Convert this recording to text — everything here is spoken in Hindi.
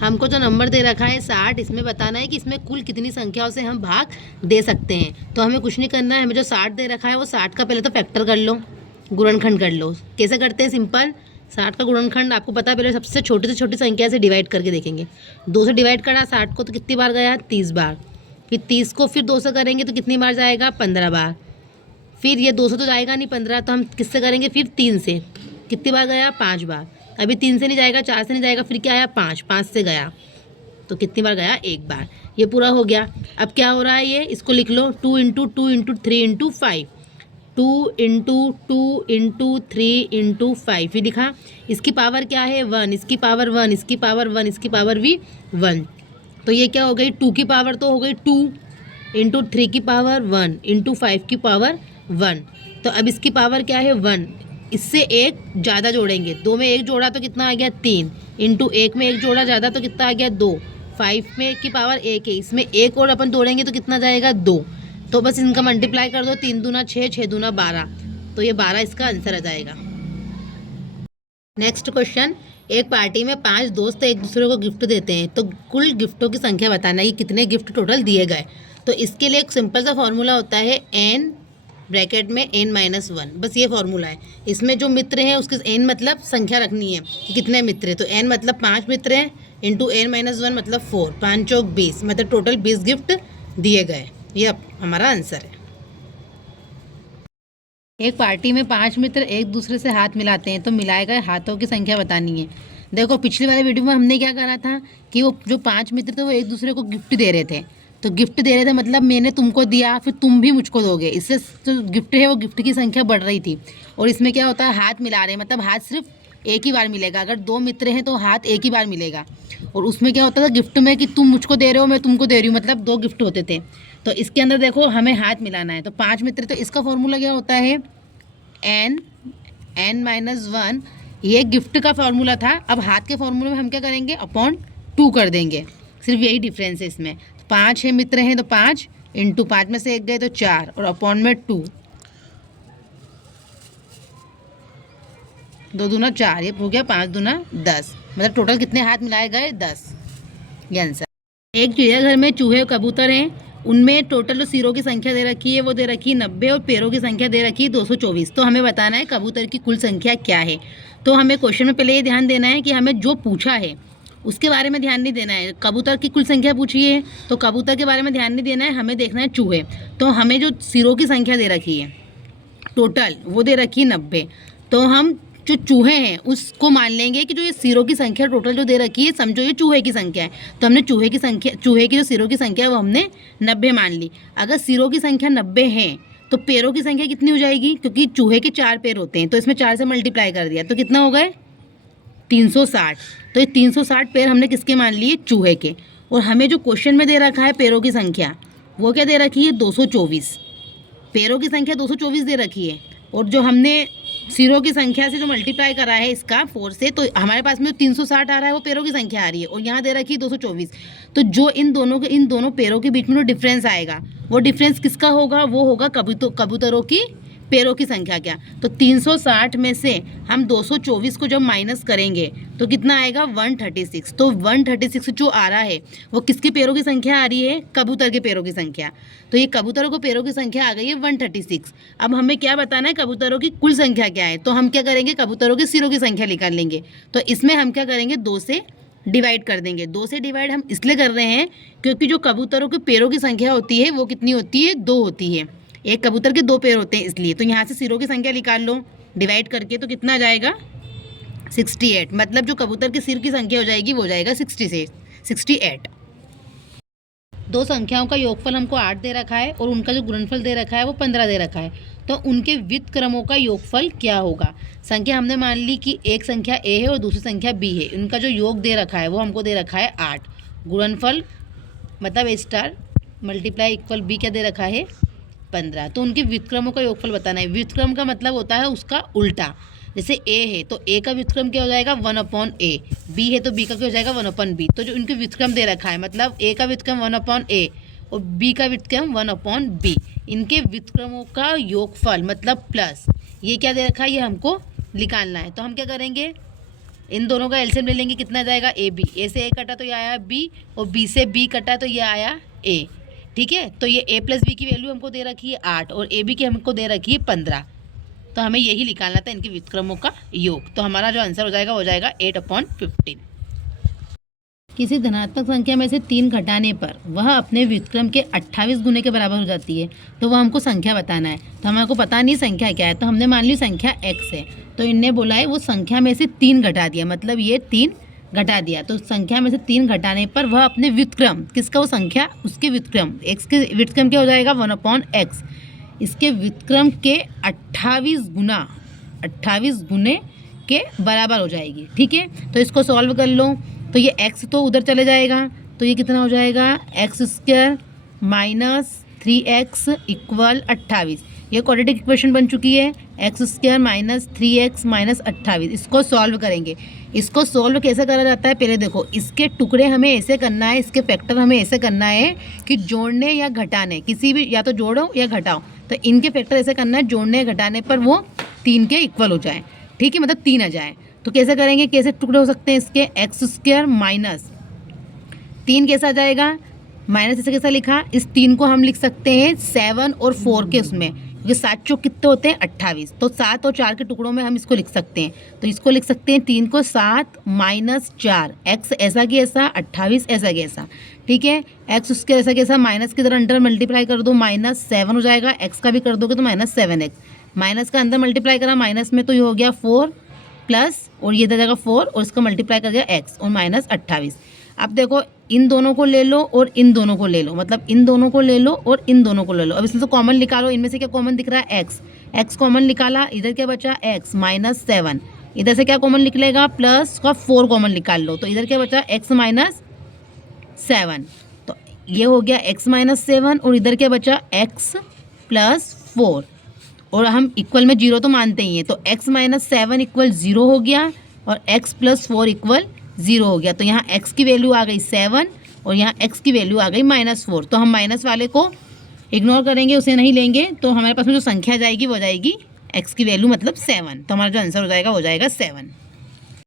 हमको जो नंबर दे रखा है 60, इसमें बताना है कि इसमें कुल कितनी संख्याओं से हम भाग दे सकते हैं। तो हमें कुछ नहीं करना है, हमें जो 60 दे रखा है वो 60 का पहले तो फैक्टर कर लो, गुणनखंड कर लो। कैसे करते हैं? सिंपल, 60 का गुणनखंड आपको पता है, पहले सबसे छोटी से छोटी संख्या से डिवाइड करके देखेंगे। 2 से डिवाइड करा 60 को तो कितनी बार गया? 30 बार। फिर 30 को फिर 2 से करेंगे तो कितनी बार जाएगा? 15 बार। फिर ये 2 से तो जाएगा नहीं 15, तो हम किससे करेंगे? फिर 3 से। कितनी बार गया? 5 बार। अभी 3 से नहीं जाएगा, 4 से नहीं जाएगा, फिर क्या आया? 5 से गया, तो कितनी बार गया? 1 बार। ये पूरा हो गया। अब क्या हो रहा है? ये इसको लिख लो, 2 into 2 into 3 into 5, 2 into 2 into 3 into 5। फिर लिखा, इसकी पावर क्या है? 1, इसकी पावर 1, इसकी पावर 1, इसकी पावर भी 1। तो ये क्या हो गई? 2 की पावर तो हो गई 2 इंटू 3 की पावर 1 इंटू 5 की पावर 1। तो अब इसकी पावर क्या है? 1। इससे एक ज़्यादा जोड़ेंगे, 2 में 1 जोड़ा तो कितना आ गया? 3 इंटू 1 में 1 जोड़ा ज़्यादा तो कितना आ गया? 2। 5 में की पावर 1 है, इसमें एक और अपन जोड़ेंगे तो कितना जाएगा? 2। तो बस इनका मल्टीप्लाई कर दो, 3 दूना 6, 6 दूना 12, तो ये 12 इसका आंसर आ जाएगा। नेक्स्ट क्वेश्चन, एक पार्टी में 5 दोस्त एक दूसरे को गिफ्ट देते हैं, तो कुल गिफ्टों की संख्या बताना है कि कितने गिफ्ट टोटल दिए गए। तो इसके लिए एक सिंपल सा फॉर्मूला होता है, n ब्रैकेट में n-1, बस ये फॉर्मूला है। इसमें जो मित्र हैं उसकी n मतलब संख्या रखनी है कि कितने मित्र हैं, तो n मतलब 5 मित्र हैं इंटू n-1 मतलब 4, 5 चौक 20, मतलब टोटल 20 गिफ्ट दिए गए। ये हमारा आंसर है। एक पार्टी में 5 मित्र एक दूसरे से हाथ मिलाते हैं, तो मिलाए गए हाथों की संख्या बतानी है। देखो, पिछली वाले वीडियो में हमने क्या करा था कि वो जो 5 मित्र थे वो एक दूसरे को गिफ्ट दे रहे थे। तो गिफ्ट दे रहे थे मतलब मैंने तुमको दिया, फिर तुम भी मुझको दोगे, इससे जो गिफ्ट है वो गिफ्ट की संख्या बढ़ रही थी। और इसमें क्या होता है? हाथ मिला रहे हैं, मतलब हाथ सिर्फ एक ही बार मिलेगा। अगर 2 मित्र हैं तो हाथ एक ही बार मिलेगा। और उसमें क्या होता था गिफ्ट में कि तुम मुझको दे रहे हो, मैं तुमको दे रही हूँ, मतलब 2 गिफ्ट होते थे। तो इसके अंदर देखो हमें हाथ मिलाना है, तो 5 मित्र, तो इसका फॉर्मूला क्या होता है? n-1, ये गिफ्ट का फॉर्मूला था। अब हाथ के फॉर्मूले में हम क्या करेंगे? अपॉन 2 कर देंगे, सिर्फ यही डिफरेंस है इसमें। 5 है मित्र हैं तो 5 इंटू 5 में से 1 गए तो 4, और अपॉन में 2, 2 दूना 4, ये हो गया 5 दूना 10, मतलब टोटल कितने हाथ मिलाए गए? 10। ये आंसर। एक चिड़ियाघर में चूहे और कबूतर हैं, उनमें टोटल जो सिरों की संख्या दे रखी है वो दे रखी है 90 और पैरों की संख्या दे रखी है 224। तो हमें बताना है कबूतर की कुल संख्या क्या है। तो हमें क्वेश्चन में पहले ये ध्यान देना है कि हमें जो पूछा है उसके बारे में ध्यान नहीं देना है। कबूतर की कुल संख्या पूछी है तो कबूतर के बारे में ध्यान नहीं देना है, हमें देखना है चूहे। तो हमें जो सिरों की संख्या दे रखी है टोटल वो दे रखी है 90। तो हम जो चूहे हैं उसको मान लेंगे कि जो ये सिरों की संख्या टोटल जो दे रखी है, समझो ये चूहे की संख्या है, तो हमने चूहे की संख्या, चूहे की जो सिरों की संख्या है वो हमने 90 मान ली। अगर सिरों की संख्या 90 है तो पैरों की संख्या कितनी हो जाएगी? क्योंकि चूहे के 4 पैर होते हैं, तो इसमें 4 से मल्टीप्लाई कर दिया तो कितना हो गए? 360। तो ये 360 पैर हमने किसके मान लिए? चूहे के। और हमें जो क्वेश्चन में दे रखा है पैरों की संख्या, वो क्या दे रखी है? 224। पैरों की संख्या 224 दे रखी है, और जो हमने सिरों की संख्या से जो मल्टीप्लाई करा है इसका 4 से, तो हमारे पास में 360 आ रहा है, वो पैरों की संख्या आ रही है, और यहाँ दे रखी है 224। तो जो इन दोनों पैरों के बीच में जो डिफरेंस आएगा वो डिफरेंस किसका होगा? वो होगा कबूतरों की पैरों की संख्या। क्या? तो 360 में से हम 224 को जब माइनस करेंगे तो कितना आएगा? 136। तो 136 जो आ रहा है वो किसके पैरों की संख्या आ रही है? कबूतर के पैरों की संख्या। तो ये कबूतरों को पैरों की संख्या आ गई है 136। अब हमें क्या बताना है? कबूतरों की कुल संख्या क्या है। तो हम क्या करेंगे? कबूतरों के सिरों की संख्या निकाल लेंगे। तो इसमें हम क्या करेंगे? 2 से डिवाइड कर देंगे। 2 से डिवाइड हम इसलिए कर रहे हैं क्योंकि जो कबूतरों के पैरों की संख्या होती है वो कितनी होती है? 2 होती है। एक कबूतर के 2 पैर होते हैं इसलिए। तो यहाँ से सिरों की संख्या निकाल लो डिवाइड करके, तो कितना आ जाएगा? 68। मतलब जो कबूतर के सिर की संख्या हो जाएगी वो हो जाएगा 68। दो संख्याओं का योगफल हमको 8 दे रखा है और उनका जो गुणनफल दे रखा है वो 15 दे रखा है। तो उनके व्युत्क्रमों का योगफल क्या होगा? संख्या हमने मान ली कि एक संख्या a है और दूसरी संख्या b है। उनका जो योग दे रखा है वो हमको दे रखा है 8। गुणनफल मतलब a star multiply equal b क्या दे रखा है? 15। तो उनके व्युत्क्रमों का योगफल बताना है। व्युत्क्रम का मतलब होता है उसका उल्टा। जैसे a है तो a का व्युत्क्रम क्या हो जाएगा? 1/a। b है तो b का क्या हो जाएगा? 1/b। तो जो इनके व्युत्क्रम दे रखा है मतलब a का व्युत्क्रम 1/a और b का व्युत्क्रम 1/b, इनके व्युत्क्रमों का योगफल मतलब प्लस, ये क्या दे रखा है? ये हमको निकालना है। तो हम क्या करेंगे? इन दोनों का एलसीएम ले लेंगे, कितना जाएगा ए बी, ए से ए कटा तो ये आया बी, और बी से बी कटा तो ये आया ए। ठीक है, तो ये ए प्लस बी की वैल्यू हमको दे रखी है 8 और ए बी की हमको दे रखी है 15। तो हमें यही निकालना था इनके व्युत्क्रमों का योग। तो हमारा जो आंसर हो जाएगा वो जाएगा 8/15। किसी धनात्मक संख्या में से 3 घटाने पर वह अपने व्युत्क्रम के 28 गुने के बराबर हो जाती है, तो वह हमको संख्या बताना है। तो हमको पता नहीं संख्या क्या है, तो हमने मान ली संख्या x है, तो इनने बोला है वो संख्या में से 3 घटा दिया, मतलब ये 3 घटा दिया। तो संख्या में से 3 घटाने पर वह अपने व्युत्क्रम, किसका, वो संख्या उसके व्युत्क्रम, x के व्युत्क्रम क्या हो जाएगा 1/x, इसके व्युत्क्रम के 28 गुने के बराबर हो जाएगी। ठीक है, तो इसको सॉल्व कर लो। तो ये x तो उधर चले जाएगा, तो ये कितना हो जाएगा x² माइनस 3x इक्वल 28। ये क्वाड्रेटिक इक्वेशन बन चुकी है, x² माइनस 3x माइनस 28। इसको सॉल्व करेंगे। इसको सॉल्व कैसे करा जाता है, पहले देखो, इसके टुकड़े हमें ऐसे करना है, इसके फैक्टर हमें ऐसे करना है कि जोड़ने या घटाने, किसी भी, या तो जोड़ो या घटाओ, तो इनके फैक्टर ऐसे करना है जोड़ने या घटाने पर वो 3 के इक्वल हो जाए। ठीक है, मतलब 3 आ जाए। तो कैसे करेंगे, कैसे टुकड़े हो सकते हैं इसके, x² माइनस 3 कैसा आ जाएगा, माइनस ऐसे कैसा लिखा, इस 3 को हम लिख सकते हैं 7 और 4 के उसमें, क्योंकि 7 चौक कितने होते हैं 28, तो 7 और 4 के टुकड़ों में हम इसको लिख सकते हैं। तो इसको लिख सकते हैं 3 को 7 माइनस 4, x ऐसा कि ऐसा, 28 ऐसा कि ऐसा। ठीक है, x उसके ऐसा कि ऐसा, माइनस की तरह अंडर मल्टीप्लाई कर दो, -7 हो जाएगा, x का भी कर दोगे तो -7x, माइनस का अंदर मल्टीप्लाई करा माइनस में तो ये हो गया 4 प्लस, और ये इधर जाएगा 4 और इसका मल्टीप्लाई कर दिया x और माइनस 28। अब देखो इन दोनों को ले लो और इन दोनों को ले लो, मतलब इन दोनों को ले लो और इन दोनों को ले लो। अब इसमें तो कॉमन निकालो, इनमें से क्या कॉमन दिख रहा है x कॉमन निकाला, इधर क्या बचा x माइनस 7, इधर से क्या कॉमन निकलेगा प्लस का 4 कॉमन निकाल लो, तो इधर क्या बचा x माइनस 7, तो ये हो गया x माइनस 7 और इधर क्या बचा x प्लस 4, और हम इक्वल में 0 तो मानते ही हैं, तो x माइनस 7 इक्वल 0 हो गया और x प्लस 4 इक्वल 0 हो गया। तो यहाँ x की वैल्यू आ गई 7 और यहाँ x की वैल्यू आ गई -4। तो हम माइनस वाले को इग्नोर करेंगे, उसे नहीं लेंगे, तो हमारे पास में जो संख्या जाएगी वो जाएगी x की वैल्यू मतलब 7। तो हमारा जो आंसर हो जाएगा वो जाएगा 7।